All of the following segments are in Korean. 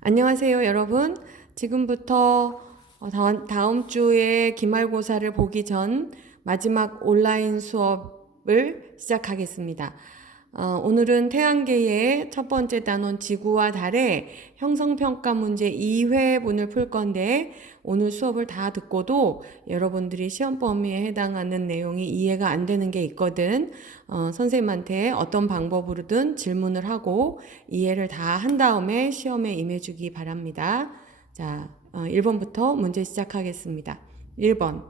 안녕하세요, 여러분. 지금부터 다음 주에 기말고사를 보기 전 마지막 온라인 수업을 시작하겠습니다. 오늘은 태양계의 첫 번째 단원 지구와 달의 형성평가 문제 2회분을 풀 건데 오늘 수업을 다 듣고도 여러분들이 시험 범위에 해당하는 내용이 이해가 안 되는 게 있거든. 선생님한테 어떤 방법으로든 질문을 하고 이해를 다 한 다음에 시험에 임해주기 바랍니다. 자, 1번부터 문제 시작하겠습니다. 1번.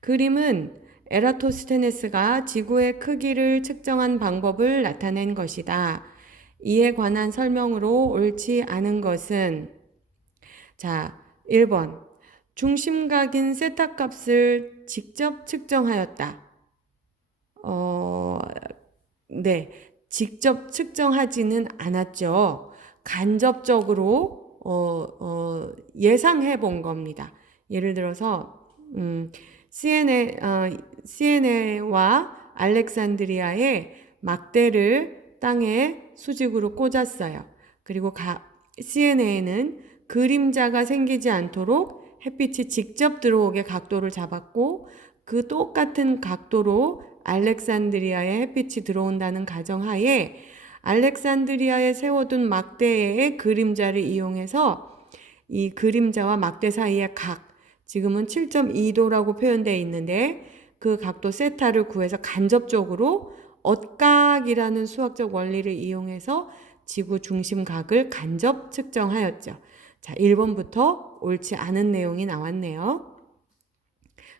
그림은 에라토스테네스가 지구의 크기를 측정한 방법을 나타낸 것이다. 이에 관한 설명으로 옳지 않은 것은 자, 1번. 중심각인 세타 값을 직접 측정하였다. 네. 직접 측정하지는 않았죠. 간접적으로 예상해 본 겁니다. 예를 들어서 시에네와 알렉산드리아의 막대를 땅에 수직으로 꽂았어요. 그리고 시에네에는 그림자가 생기지 않도록 햇빛이 직접 들어오게 각도를 잡았고 그 똑같은 각도로 알렉산드리아에 햇빛이 들어온다는 가정하에 알렉산드리아에 세워둔 막대의 그림자를 이용해서 이 그림자와 막대 사이의 각, 지금은 7.2도라고 표현되어 있는데 그 각도 세타를 구해서 간접적으로 엇각이라는 수학적 원리를 이용해서 지구 중심각을 간접 측정하였죠. 자, 1번부터 옳지 않은 내용이 나왔네요.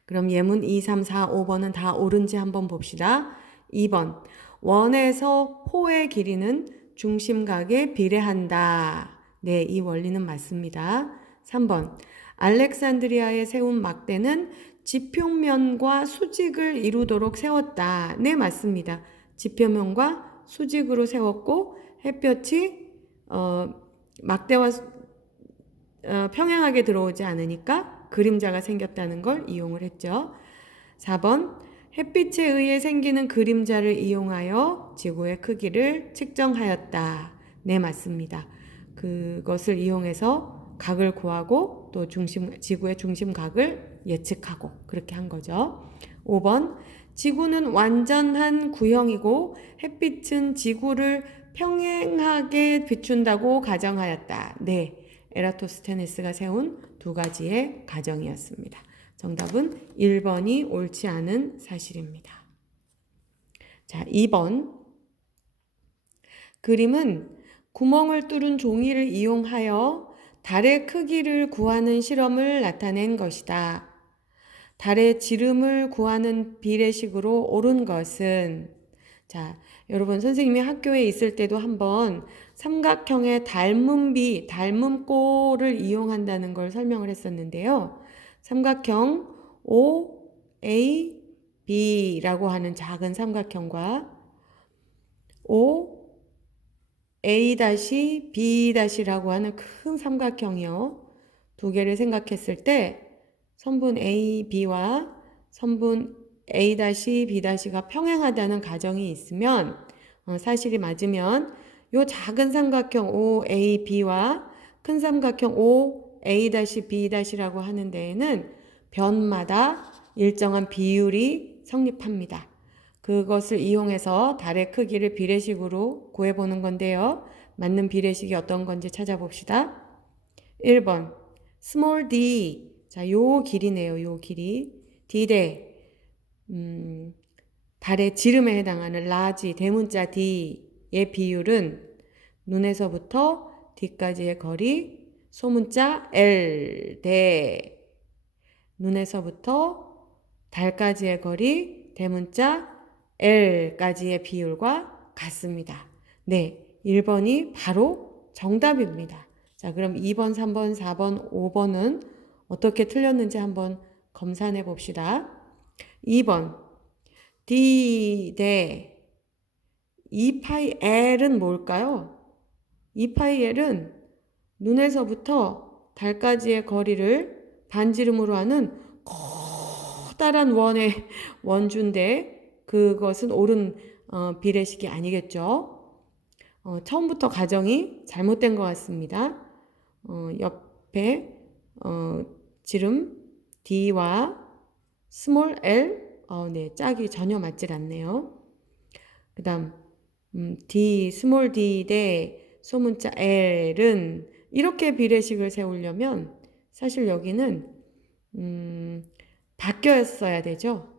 그럼 예문 2, 3, 4, 5번은 다 옳은지 한번 봅시다. 2번. 원에서 호의 길이는 중심각에 비례한다. 네, 이 원리는 맞습니다. 3번. 알렉산드리아에 세운 막대는 지평면과 수직을 이루도록 세웠다. 네, 맞습니다. 지평면과 수직으로 세웠고 햇볕이 막대와 평행하게 들어오지 않으니까 그림자가 생겼다는 걸 이용을 했죠. 4번. 햇빛에 의해 생기는 그림자를 이용하여 지구의 크기를 측정하였다. 네, 맞습니다. 그것을 이용해서 각을 구하고 또 지구의 중심각을 예측하고 그렇게 한 거죠. 5번. 지구는 완전한 구형이고 햇빛은 지구를 평행하게 비춘다고 가정하였다. 네. 에라토스테네스가 세운 두 가지의 가정이었습니다. 정답은 1번이 옳지 않은 사실입니다. 자, 2번. 그림은 구멍을 뚫은 종이를 이용하여 달의 크기를 구하는 실험을 나타낸 것이다. 달의 지름을 구하는 비례식으로 옳은 것은 자, 여러분 선생님이 학교에 있을 때도 한번 삼각형의 닮음꼴을 이용한다는 걸 설명을 했었는데요. 삼각형 OAB라고 하는 작은 삼각형과 OA-B-라고 하는 큰 삼각형이요. 두 개를 생각했을 때 선분 A, B와 선분 A-B-가 평행하다는 가정이 있으면 사실이 맞으면 이 작은 삼각형 OAB와 큰 삼각형 OA-B-라고 하는 데에는 변마다 일정한 비율이 성립합니다. 그것을 이용해서 달의 크기를 비례식으로 구해보는 건데요. 맞는 비례식이 어떤 건지 찾아봅시다. 1번 small d 자, 요 길이네요. 요 길이 D대 달의 지름에 해당하는 라지 대문자 D의 비율은 눈에서부터 D까지의 거리 소문자 L 대 눈에서부터 달까지의 거리 대문자 L까지의 비율과 같습니다. 네, 1번이 바로 정답입니다. 자, 그럼 2번, 3번, 4번, 5번은 어떻게 틀렸는지 한번 검사해 봅시다. 2번 D 대 2파이 L은 뭘까요? 2파이 L은 눈에서부터 달까지의 거리를 반지름으로 하는 커다란 원의 원주인데 그것은 옳은 비례식이 아니겠죠. 처음부터 가정이 잘못된 것 같습니다. 옆에 지름 D와 스몰 l, 네, 짝이 전혀 맞질 않네요. 그 다음 D, 스몰 d 대 소문자 L은 이렇게 비례식을 세우려면 사실 여기는 바뀌었어야 되죠.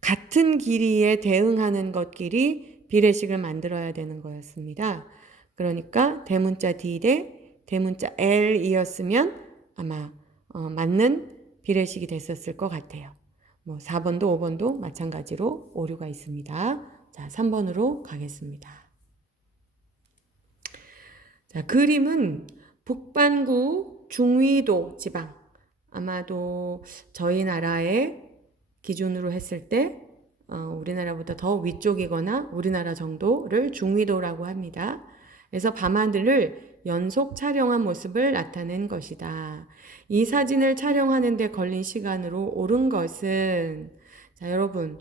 같은 길이에 대응하는 것끼리 비례식을 만들어야 되는 거였습니다. 그러니까 대문자 D 대 대문자 L이었으면 아마 맞는 비례식이 됐었을 것 같아요. 뭐 4번도 5번도 마찬가지로 오류가 있습니다. 자, 3번으로 가겠습니다. 자, 그림은 북반구 중위도 지방. 아마도 저희 나라의 기준으로 했을 때 우리나라보다 더 위쪽이거나 우리나라 정도를 중위도라고 합니다. 그래서 밤하늘을 연속 촬영한 모습을 나타낸 것이다. 이 사진을 촬영하는 데 걸린 시간으로 옳은 것은, 자, 여러분,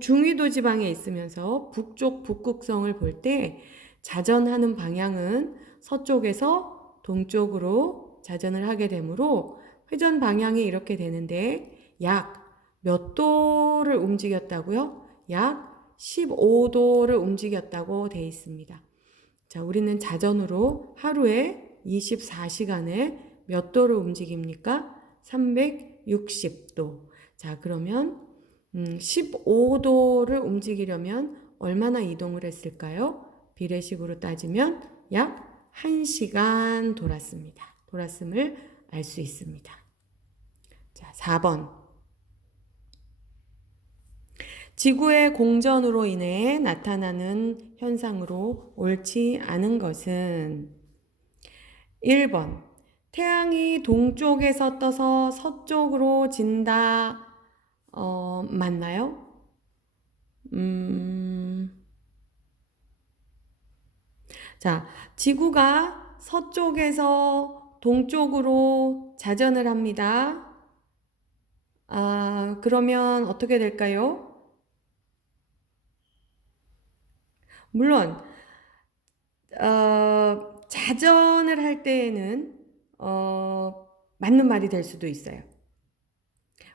중위도 지방에 있으면서 북쪽 북극성을 볼 때 자전하는 방향은 서쪽에서 동쪽으로 자전을 하게 되므로 회전 방향이 이렇게 되는데 약 몇 도를 움직였다고요? 약 15도를 움직였다고 되어 있습니다. 자, 우리는 자전으로 하루에 24시간에 몇 도를 움직입니까? 360도. 자, 그러면 15도를 움직이려면 얼마나 이동을 했을까요? 비례식으로 따지면 약 1시간 돌았습니다. 돌았음을 알 수 있습니다. 자, 4번. 지구의 공전으로 인해 나타나는 현상으로 옳지 않은 것은 1번. 태양이 동쪽에서 떠서 서쪽으로 진다. 맞나요? 자, 지구가 서쪽에서 동쪽으로 자전을 합니다. 그러면 어떻게 될까요? 물론 자전을 할 때에는 맞는 말이 될 수도 있어요.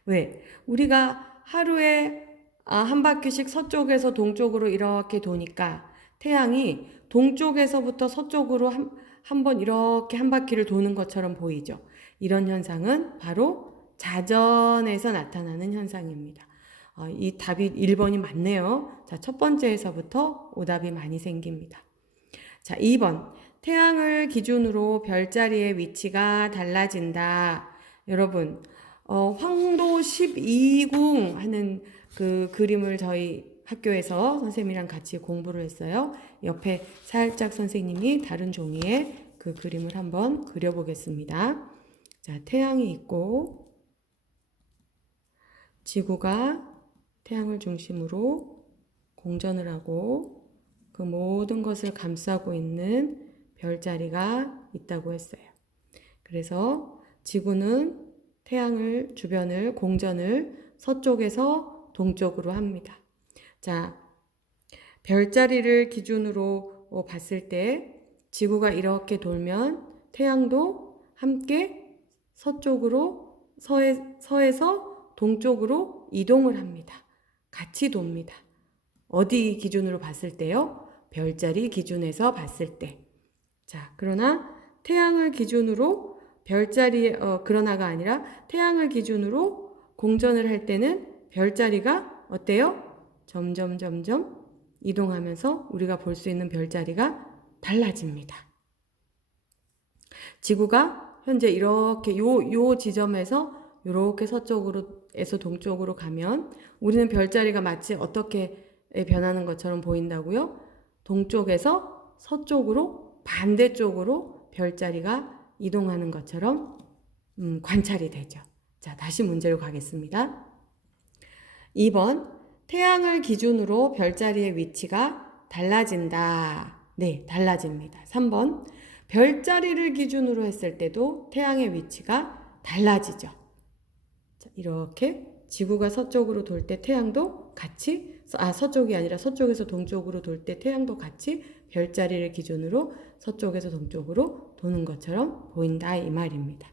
왜? 우리가 하루에 한 바퀴씩 서쪽에서 동쪽으로 이렇게 도니까 태양이 동쪽에서부터 서쪽으로 한 번 이렇게 한 바퀴를 도는 것처럼 보이죠. 이런 현상은 바로 자전에서 나타나는 현상입니다. 이 답이 1번이 맞네요. 자, 첫 번째에서부터 오답이 많이 생깁니다. 자, 2번. 태양을 기준으로 별자리의 위치가 달라진다. 여러분, 황도 12궁 하는 그 그림을 저희 학교에서 선생님이랑 같이 공부를 했어요. 옆에 살짝 선생님이 다른 종이에 그 그림을 한번 그려보겠습니다. 자, 태양이 있고 지구가 태양을 중심으로 공전을 하고 그 모든 것을 감싸고 있는 별자리가 있다고 했어요. 그래서 지구는 태양을 주변을 공전을 서쪽에서 동쪽으로 합니다. 자, 별자리를 기준으로 봤을 때 지구가 이렇게 돌면 태양도 함께 서쪽으로 서에서 동쪽으로 이동을 합니다. 같이 돕니다. 어디 기준으로 봤을 때요? 별자리 기준에서 봤을 때. 자, 그러나 태양을 기준으로 그러나가 아니라 태양을 기준으로 공전을 할 때는 별자리가 어때요? 점점 이동하면서 우리가 볼 수 있는 별자리가 달라집니다. 지구가 현재 이렇게 요 지점에서 이렇게 서쪽으로에서 동쪽으로 가면 우리는 별자리가 마치 어떻게 변하는 것처럼 보인다고요? 동쪽에서 서쪽으로 반대쪽으로 별자리가 이동하는 것처럼 관찰이 되죠. 자, 다시 문제로 가겠습니다. 2번. 태양을 기준으로 별자리의 위치가 달라진다. 네, 달라집니다. 3번. 별자리를 기준으로 했을 때도 태양의 위치가 달라지죠. 자, 이렇게 지구가 서쪽으로 돌 때 태양도 같이 서쪽이 아니라 서쪽에서 동쪽으로 돌 때 태양도 같이 별자리를 기준으로 서쪽에서 동쪽으로 도는 것처럼 보인다 이 말입니다.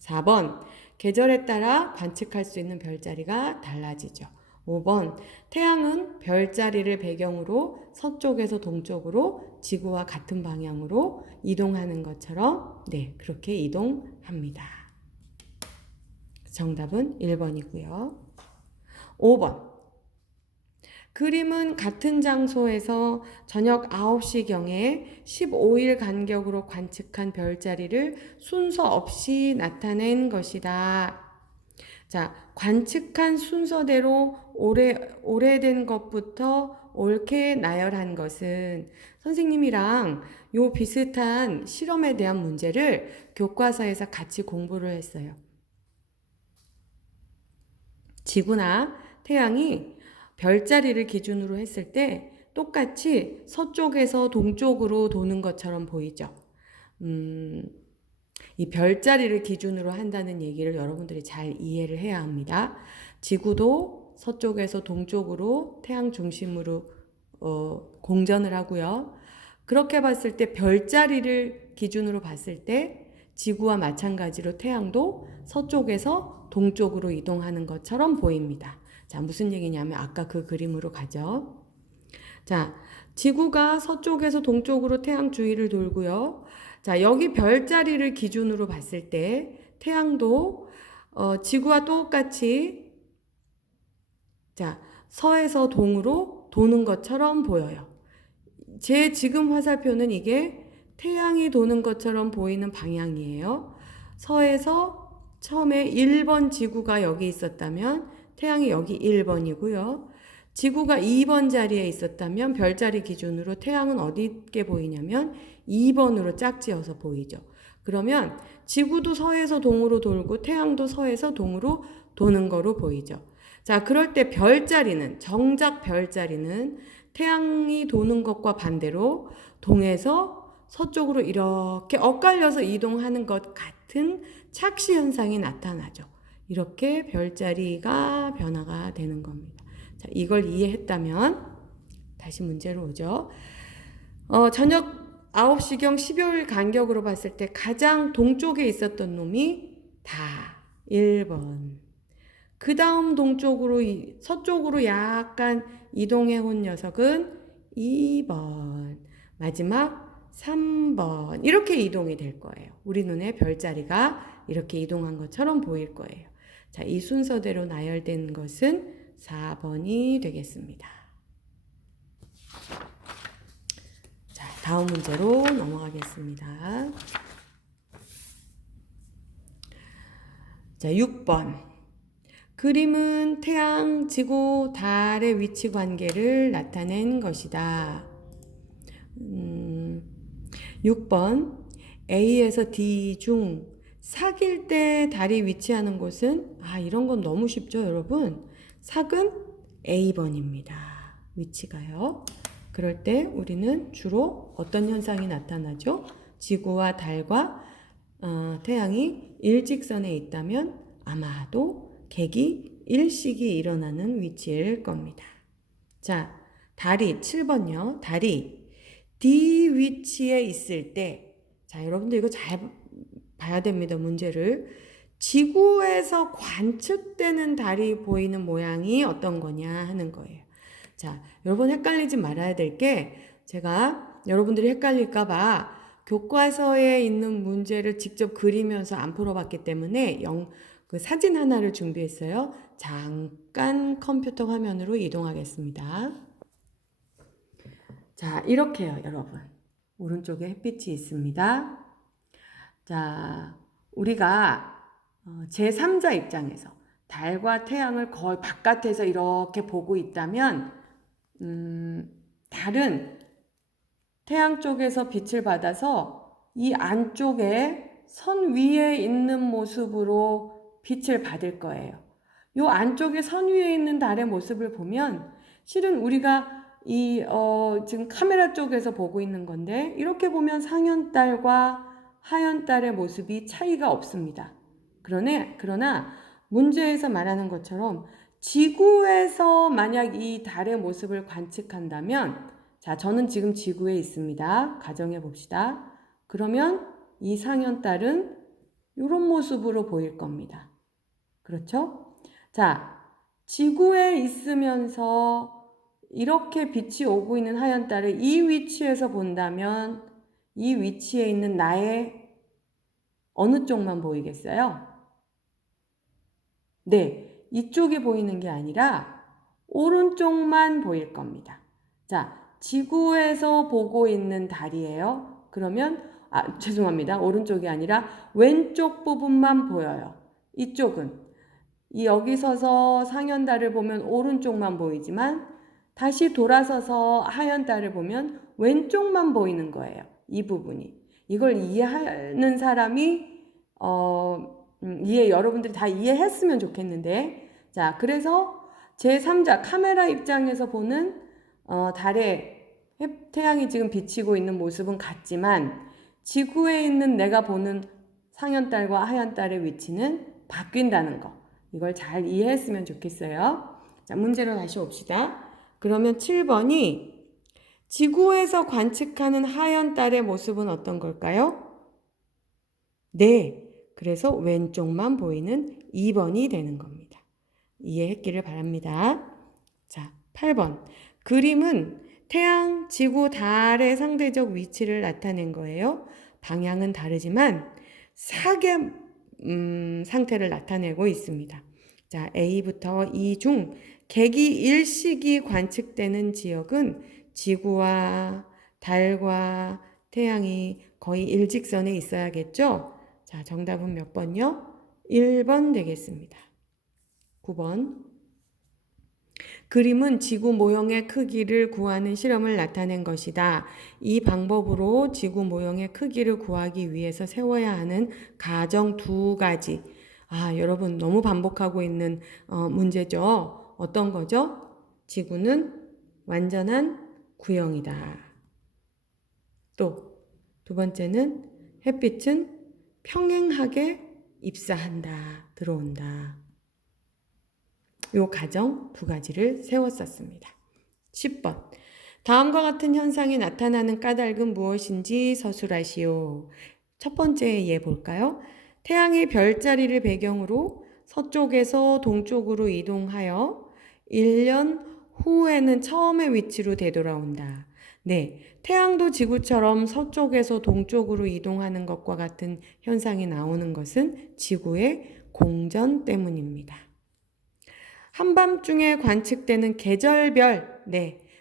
4번 계절에 따라 관측할 수 있는 별자리가 달라지죠. 5번 태양은 별자리를 배경으로 서쪽에서 동쪽으로 지구와 같은 방향으로 이동하는 것처럼 그렇게 이동합니다. 정답은 1번이고요. 5번 그림은 같은 장소에서 저녁 9시경에 15일 간격으로 관측한 별자리를 순서 없이 나타낸 것이다. 자, 관측한 순서대로 오래된 것부터 옳게 나열한 것은 선생님이랑 요 비슷한 실험에 대한 문제를 교과서에서 같이 공부를 했어요. 지구나 태양이 별자리를 기준으로 했을 때 똑같이 서쪽에서 동쪽으로 도는 것처럼 보이죠. 이 별자리를 기준으로 한다는 얘기를 여러분들이 잘 이해를 해야 합니다. 지구도 서쪽에서 동쪽으로 태양 중심으로 공전을 하고요. 그렇게 봤을 때 별자리를 기준으로 봤을 때 지구와 마찬가지로 태양도 서쪽에서 동쪽으로 이동하는 것처럼 보입니다. 자, 무슨 얘기냐면 아까 그 그림으로 가죠. 자, 지구가 서쪽에서 동쪽으로 태양 주위를 돌고요. 자, 여기 별자리를 기준으로 봤을 때 태양도 지구와 똑같이 서에서 동으로 도는 것처럼 보여요. 제 지금 화살표는 이게 태양이 도는 것처럼 보이는 방향이에요. 서에서 처음에 1번 지구가 여기 있었다면 태양이 여기 1번이고요. 지구가 2번 자리에 있었다면 별자리 기준으로 태양은 어디게 보이냐면 2번으로 짝지어서 보이죠. 그러면 지구도 서에서 동으로 돌고 태양도 서에서 동으로 도는 거로 보이죠. 자, 그럴 때 별자리는, 정작 별자리는 태양이 도는 것과 반대로 동에서 서쪽으로 이렇게 엇갈려서 이동하는 것 같은 착시 현상이 나타나죠. 이렇게 별자리가 변화가 되는 겁니다. 자, 이걸 이해했다면 다시 문제로 오죠. 저녁 9시경 15일 간격으로 봤을 때 가장 동쪽에 있었던 놈이 다 1번. 그 다음 서쪽으로 약간 이동해 온 녀석은 2번. 마지막 3번. 이렇게 이동이 될 거예요. 우리 눈에 별자리가 이렇게 이동한 것처럼 보일 거예요. 자, 이 순서대로 나열된 것은 4번이 되겠습니다. 자, 다음 문제로 넘어가겠습니다. 자, 6번. 그림은 태양, 지구, 달의 위치 관계를 나타낸 것이다. 6번. A에서 D 중 삭일 때 달이 위치하는 곳은 이런 건 너무 쉽죠, 여러분? 삭은 A번입니다. 위치가요. 그럴 때 우리는 주로 어떤 현상이 나타나죠? 지구와 달과 태양이 일직선에 있다면 아마도 객이 일식이 일어나는 위치일 겁니다. 자, 달이 7번요. 달이 D 위치에 있을 때, 자, 여러분들 이거 잘 봐야 됩니다. 문제를. 지구에서 관측되는 달이 보이는 모양이 어떤 거냐 하는 거예요. 자, 여러분 헷갈리지 말아야 될 게, 제가 여러분들이 헷갈릴까 봐 교과서에 있는 문제를 직접 그리면서 안 풀어봤기 때문에 그 사진 하나를 준비했어요. 잠깐 컴퓨터 화면으로 이동하겠습니다. 자, 이렇게요, 여러분. 오른쪽에 햇빛이 있습니다. 자, 우리가 제3자 입장에서 달과 태양을 거의 바깥에서 이렇게 보고 있다면 달은 태양 쪽에서 빛을 받아서 이 안쪽에 선 위에 있는 모습으로 빛을 받을 거예요. 이 안쪽에 선 위에 있는 달의 모습을 보면 실은 우리가 지금 카메라 쪽에서 보고 있는 건데 이렇게 보면 상현달과 하현달의 모습이 차이가 없습니다. 그러나 문제에서 말하는 것처럼 지구에서 만약 이 달의 모습을 관측한다면, 자, 저는 지금 지구에 있습니다. 가정해 봅시다. 그러면 이 상현달은 이런 모습으로 보일 겁니다. 그렇죠? 자, 지구에 있으면서 이렇게 빛이 오고 있는 하얀달을 이 위치에서 본다면 이 위치에 있는 나의 어느 쪽만 보이겠어요? 네, 이쪽이 보이는 게 아니라 오른쪽만 보일 겁니다. 자, 지구에서 보고 있는 달이에요. 그러면 죄송합니다. 오른쪽이 아니라 왼쪽 부분만 보여요. 이쪽은 여기 서서 상현달을 보면 오른쪽만 보이지만 다시 돌아서서 하얀달을 보면 왼쪽만 보이는 거예요. 이 부분이. 이걸 이해하는 사람이 여러분들이 다 이해했으면 좋겠는데, 자, 그래서 제3자 카메라 입장에서 보는 태양이 지금 비치고 있는 모습은 같지만 지구에 있는 내가 보는 상현달과 하얀달의 위치는 바뀐다는 거. 이걸 잘 이해했으면 좋겠어요. 자, 문제로 다시 옵시다. 그러면 7번이 지구에서 관측하는 하얀달의 모습은 어떤 걸까요? 네, 그래서 왼쪽만 보이는 2번이 되는 겁니다. 이해했기를 바랍니다. 자, 8번. 그림은 태양, 지구, 달의 상대적 위치를 나타낸 거예요. 방향은 다르지만 사계 상태를 나타내고 있습니다. 자, A부터 E 중 개기 일식이 관측되는 지역은 지구와 달과 태양이 거의 일직선에 있어야겠죠? 자, 정답은 몇 번요? 1번 되겠습니다. 9번. 그림은 지구 모형의 크기를 구하는 실험을 나타낸 것이다. 이 방법으로 지구 모형의 크기를 구하기 위해서 세워야 하는 가정 2가지. 여러분 너무 반복하고 있는 문제죠. 어떤 거죠? 지구는 완전한 구형이다. 또 두 번째는 햇빛은 평행하게 입사한다, 들어온다. 요 가정 2가지를 세웠었습니다. 10번. 다음과 같은 현상이 나타나는 까닭은 무엇인지 서술하시오. 첫 번째 예 볼까요? 태양이 별자리를 배경으로 서쪽에서 동쪽으로 이동하여 1년 후에는 처음의 위치로 되돌아온다. 네, 태양도 지구처럼 서쪽에서 동쪽으로 이동하는 것과 같은 현상이 나오는 것은 지구의 공전 때문입니다. 한밤중에 관측되는 계절별,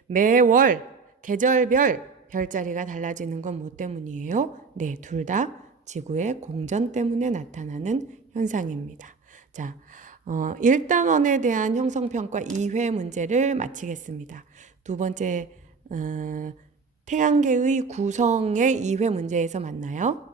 매월 계절별 별자리가 달라지는 건 뭐 때문이에요? 네, 둘 다 지구의 공전 때문에 나타나는 현상입니다. 자, 1단원에 대한 형성평가 2회 문제를 마치겠습니다. 두 번째 태양계의 구성의 2회 문제에서 만나요.